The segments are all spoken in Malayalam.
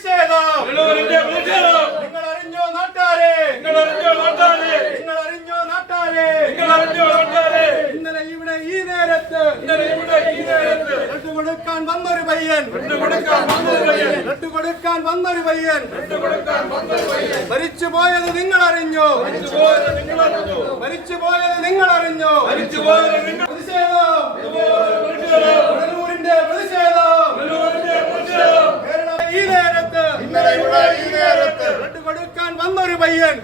പ്രതിഷേധം നിങ്ങൾ അറിഞ്ഞോ നാട്ടാരെ ഇന്നലെ ഇവിടെ ഈ നേരത്ത് കൊടുക്കാൻ വന്നൊരു പയ്യൻ മരിച്ചുപോയത് നിങ്ങൾ അറിഞ്ഞോ പ്രതിഷേധം ഈ നേരത്ത് കൊടുക്കാൻ വന്നൊരു പയ്യൻ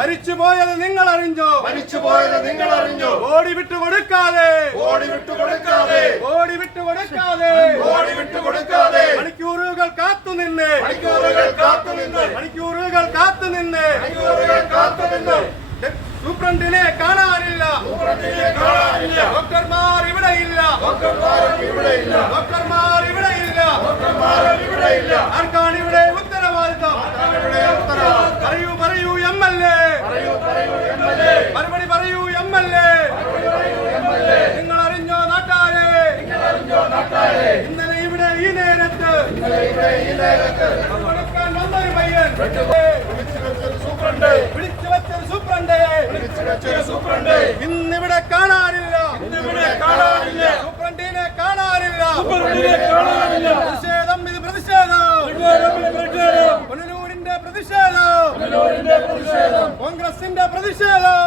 മരിച്ചുപോയത് നിങ്ങൾ അറിഞ്ഞോ ഓടി വിട്ടു കൊടുക്കാതെ മണിക്കൂറുകൾ കാത്തുനിന്ന് സൂപ്രണ്ടിനെ കാണാനില്ല ഡോക്ടർമാർ ഇവിടെയില്ല ആർക്കാണ് ഇവിടെ ഉത്തരവാദിത്തം പറയൂ MLA മറുപടി പറയൂ MLA നിങ്ങൾ അറിഞ്ഞോ നാട്ടാരെ ഇന്നലെ ഇവിടെ ഈ നേരത്ത് കൊടുക്കാൻ വന്നൊരു പയ്യൻ വിളിച്ചു വെച്ചൊരു സൂപ്രണ്ട് ഇന്നിവിടെ കാണാനില്ല സൂപ്രണ്ടിനെ കാണാനില്ല പ്രതിഷേധം പുനലൂരിന്റെ പ്രതിഷേധം കോൺഗ്രസിന്റെ പ്രതിഷേധം